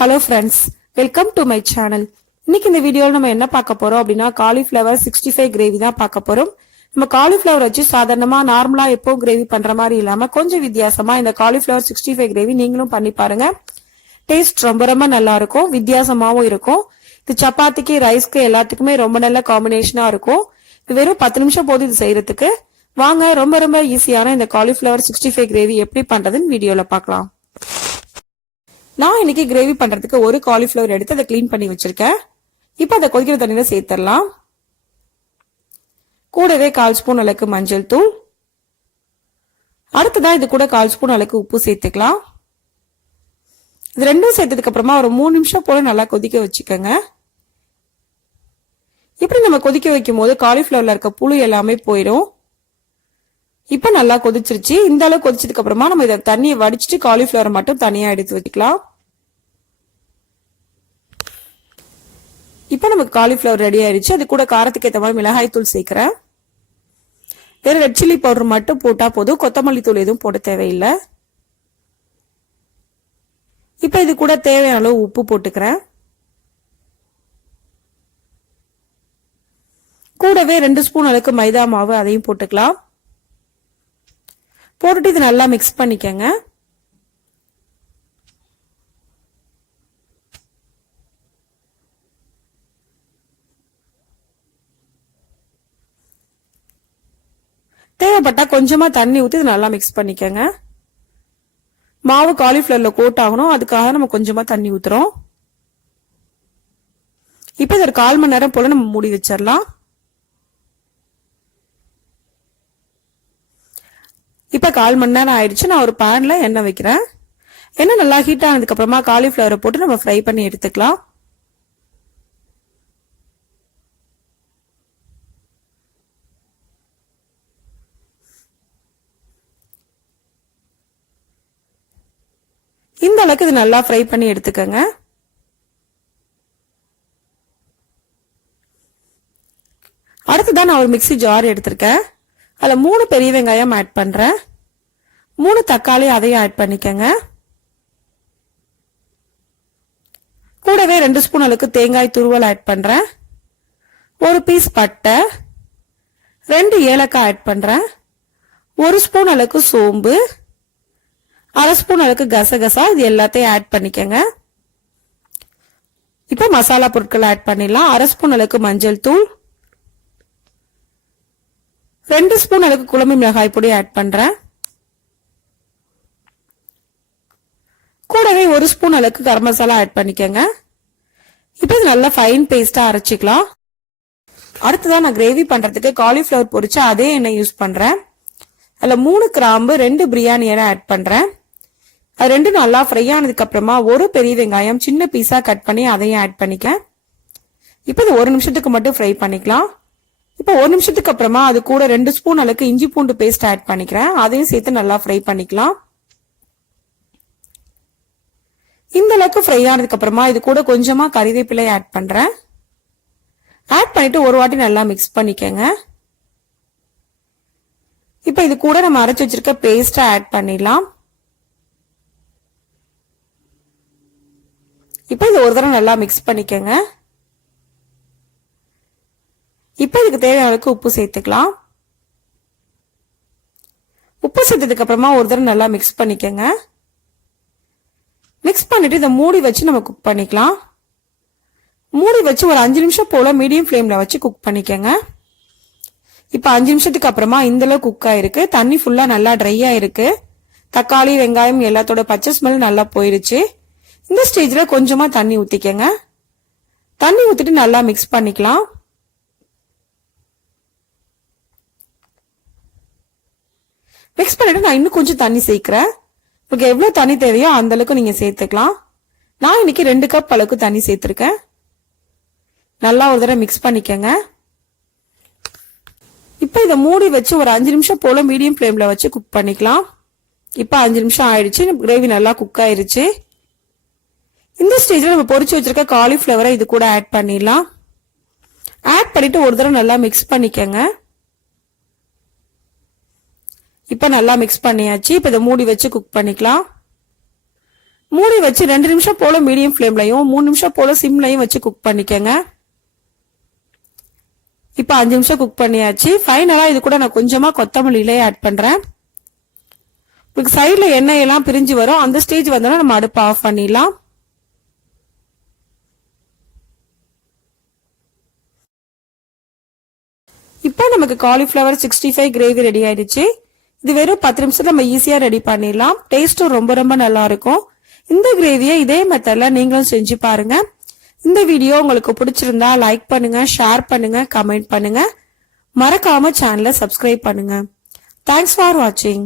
Hello friends, welcome to my channel. இன்னைக்கு இந்த வீடியோல நம்ம என்ன பார்க்க போறோம் அப்படினா cauliflower 65 கிரேவி தான் பார்க்க போறோம். நம்ம cauliflower வச்சு சாதாரணமா நார்மலா எப்போ கிரேவி பண்ற மாதிரி இல்லாம கொஞ்சம் வித்தியாசமா இந்த cauliflower 65 கிரேவி நீங்களும் பண்ணி பாருங்க. டேஸ்ட் ரொம்ப நல்லா இருக்கும், வித்தியாசமாவும் இருக்கும். இது சப்பாத்திக்கு ரைஸ்க்கு எல்லாத்துக்குமே ரொம்ப நல்ல காம்பினேஷனா இருக்கும். இது வெறும் 10 நிமிஷம் போதும் இது செய்யறதுக்கு. வாங்க ரொம்ப ஈஸியான இந்த cauliflower 65 கிரேவி எப்படி பண்றதுன்னு வீடியோல பார்க்கலாம். நான் இன்னைக்கு கிரேவி பண்றதுக்கு ஒரு காலிஃப்ளவர் எடுத்து அதை க்ளீன் பண்ணி வச்சிருக்கேன். இப்போ அதை கொதிக்கிற தண்ணியில சேர்த்துடலாம். கூடவே 1/4 ஸ்பூன் அளவுக்கு மஞ்சள் தூள், அடுத்ததான் இது கூட 1/4 ஸ்பூன் அளவுக்கு உப்பு சேர்த்துக்கலாம். இது ரெண்டும் சேர்த்ததுக்கு அப்புறமா ஒரு 3 நிமிஷம் போல நல்லா கொதிக்க வச்சுக்கோங்க. இப்படி நம்ம கொதிக்க வைக்கும் போது காலிஃப்ளவர்ல இருக்க புழு எல்லாமே போயிடும். இப்ப நல்லா கொதிச்சிருச்சு. இந்த அளவு கொதிச்சதுக்கு அப்புறமா நம்ம இதை தண்ணியை வடிச்சிட்டு காலிஃப்ளவர் மட்டும் தனியா எடுத்து வச்சுக்கலாம். இப்ப நமக்கு காலிஃப்ளவர் ரெடி ஆயிடுச்சு. அது கூட காரத்துக்கு ஏற்ற மாதிரி மிளகாய் தூள் சேர்க்கிறேன். வெறும் ரெட் சில்லி பவுடர் மட்டும் போட்டா போதும், கொத்தமல்லி தூள் எதுவும் போட தேவையில்லை. இப்ப இது கூட தேவையான அளவு உப்பு போட்டுக்கிறேன். கூடவே 2 ஸ்பூன் அளவுக்கு மைதா மாவு அதையும் போட்டுக்கலாம். போட்டுட்டு இது நல்லா மிக்ஸ் பண்ணிக்கங்க. தேவைப்பட்டா கொஞ்சமா தண்ணி ஊத்தி இது நல்லா மிக்ஸ் பண்ணிக்கங்க. மாவு காலிஃப்ளவர்ல கோட் ஆகணும், அதுக்காக நம்ம கொஞ்சமா தண்ணி ஊத்துறோம். இப்ப இது ஒரு 1/4 மணி நேரம் போல நம்ம மூடி வச்சிடலாம். இப்ப 1/4 மணி நேரம் ஆயிடுச்சு. நான் ஒரு பேன்ல எண்ணெய் வைக்கிறேன். எண்ணெய் நல்லா ஹீட் ஆனதுக்கு அப்புறமா காலிஃப்ளவரை போட்டு நம்ம ஃப்ரை பண்ணி எடுத்துக்கலாம். இந்த அளவுக்கு இது நல்லா ஃப்ரை பண்ணி எடுத்துக்கங்க. அடுத்ததான் நான் ஒரு மிக்ஸி ஜார் எடுத்திருக்கேன். அதுல 3 பெரிய வெங்காயம் ஆட் பண்றேன். 3 தக்காளி அதையும் ஆட் பண்ணிக்கங்க. கூடவே 2 ஸ்பூன் அளவுக்கு தேங்காய் துருவல் ஆட் பண்றேன். 1 பீஸ் பட்டை, 2 ஏலக்காய் ஆட் பண்றேன். 1 ஸ்பூன் அளவுக்கு சோம்பு, 1/2 ஸ்பூன் அளவுக்கு கசகசா, இது எல்லாத்தையும் ஆட் பண்ணிக்கங்க. இப்ப மசாலா பொருட்கள் ஆட் பண்ணிடலாம். 1/2 ஸ்பூன் அளவுக்கு மஞ்சள் தூள், 2 ஸ்பூன் அளவுக்கு குழம்பு மிளகாய் பொடி ஆட் பண்றேன். கூடவே 1 ஸ்பூன் அளவுக்கு கரம் மசாலா ஆட் பண்ணிக்கங்க. இப்போ இது நல்லா ஃபைன் பேஸ்டா அரைச்சிக்கலாம். அடுத்ததான் நான் கிரேவி பண்றதுக்கு காலிஃப்ளவர் பொரிச்ச அதே எண்ணெய் யூஸ் பண்றேன். அதுல 3 கிராம்பு, 2 பிரியாணி இலை ஆட் பண்றேன். அது ரெண்டும் நல்லா ஃப்ரை ஆனதுக்கு அப்புறமா 1 பெரிய வெங்காயம் சின்ன பீஸா கட் பண்ணி அதையும் ஆட் பண்ணிக்க. இப்போ இது 1 நிமிஷத்துக்கு மட்டும் ஃப்ரை பண்ணிக்கலாம். இப்போ 1 நிமிஷத்துக்கு அப்புறமா அது கூட 2 ஸ்பூன் அளவுக்கு இஞ்சி பூண்டு பேஸ்ட் ஆட் பண்ணிக்கிறேன். அதையும் சேர்த்து நல்லா ஃப்ரை பண்ணிக்கலாம். இந்த அளவுக்கு ஃப்ரை ஆனதுக்கு அப்புறமா இது கூட கொஞ்சமா கறிவேப்பிலை ஆட் பண்றேன். ஆட் பண்ணிட்டு ஒரு வாட்டி நல்லா மிக்ஸ் பண்ணிக்கங்க. இப்போ இது கூட நம்ம அரைச்சு வச்சிருக்க பேஸ்டை ஆட் பண்ணிடலாம். இப்போ இது ஒரு தடவை நல்லா மிக்ஸ் பண்ணிக்கங்க. இப்போ இதுக்கு தேவையான அளவுக்கு உப்பு சேர்த்துக்கலாம். உப்பு சேர்த்ததுக்கு அப்புறமா ஒரு தடவை நல்லா மிக்ஸ் பண்ணிக்கங்க. மிக்ஸ் பண்ணிட்டு இதை மூடி வச்சு நம்ம குக் பண்ணிக்கலாம். மூடி வச்சு ஒரு 5 நிமிஷம் போல மீடியம் ஃப்ளேம்ல வச்சு குக் பண்ணிக்கங்க. இப்ப 5 நிமிஷத்துக்கு அப்புறமா இந்த அளவு குக் ஆயிருக்கு. தண்ணி ஃபுல்லா நல்லா ட்ரையா இருக்கு. தக்காளி, வெங்காயம் எல்லாத்தோட பச்சை ஸ்மெல் நல்லா போயிருச்சு. இந்த ஸ்டேஜ்ல கொஞ்சமா தண்ணி ஊத்திக்கங்க. தண்ணி ஊத்திட்டு நல்லா மிக்ஸ் பண்ணிக்கலாம். மிக்ஸ் பண்ணிட்டு நான் இன்னும் கொஞ்சம் தண்ணி சேர்க்கிறேன். உங்களுக்கு எவ்வளவு தண்ணி தேவையோ அந்த அளவுக்கு நீங்க சேர்த்துக்கலாம். நான் இன்னைக்கு 2 கப் அளவுக்கு தண்ணி சேர்த்திருக்கேன். நல்லா ஒரு தடவை மிக்ஸ் பண்ணிக்கங்க. இப்ப இதை மூடி வச்சு ஒரு 5 நிமிஷம் போல மீடியம் ஃப்ளேம்ல வச்சு குக் பண்ணிக்கலாம். இப்ப 5 நிமிஷம் ஆயிடுச்சு. கிரேவி நல்லா குக் ஆயிருச்சு. இந்த ஸ்டேஜ்ல நம்ம பொரிச்சு வச்சிருக்க காலிஃப்ளவரை இது கூட ஆட் பண்ணிடலாம். ஆட் பண்ணிட்டு ஒரு தடவை நல்லா மிக்ஸ் பண்ணிக்கங்க. இப்ப நல்லா மிக்ஸ் பண்ணியாச்சு. இப்ப இதை மூடி வச்சு குக் பண்ணிக்கலாம். மூடி வச்சு 2 நிமிஷம் போல மீடியம் ஃப்ளேம்லயும் 3 நிமிஷம் போல சிம்லயும் வச்சு குக் பண்ணிக்கங்க. இப்ப 5 நிமிஷம் குக் பண்ணியாச்சு. ஃபைனலா இது கூட நான் கொஞ்சமா கொத்தமல்லி இலையை ஆட் பண்றேன். உங்களுக்கு சைடுல எண்ணெய் எல்லாம் பிரிஞ்சு வரும். அந்த ஸ்டேஜ் வந்தோம்னா நம்ம அடுப்பை ஆஃப் பண்ணிடலாம். இப்போ நமக்கு காலிஃபிளவர் 65 கிரேவி ரெடி ஆயிடுச்சு. இது வெறும் 10 நிமிஷத்துல நம்ம ஈஸியா ரெடி பண்ணிடலாம். டேஸ்டும் ரொம்ப ரொம்ப நல்லா இருக்கும். இந்த கிரேவியை இதே மெத்தட்ல நீங்களும் செஞ்சு பாருங்க. இந்த வீடியோ உங்களுக்கு பிடிச்சிருந்தா லைக் பண்ணுங்க, ஷேர் பண்ணுங்க, கமெண்ட் பண்ணுங்க. மறக்காம சேனலை சப்ஸ்கிரைப் பண்ணுங்க. தேங்க்ஸ் ஃபார் வாட்சிங்.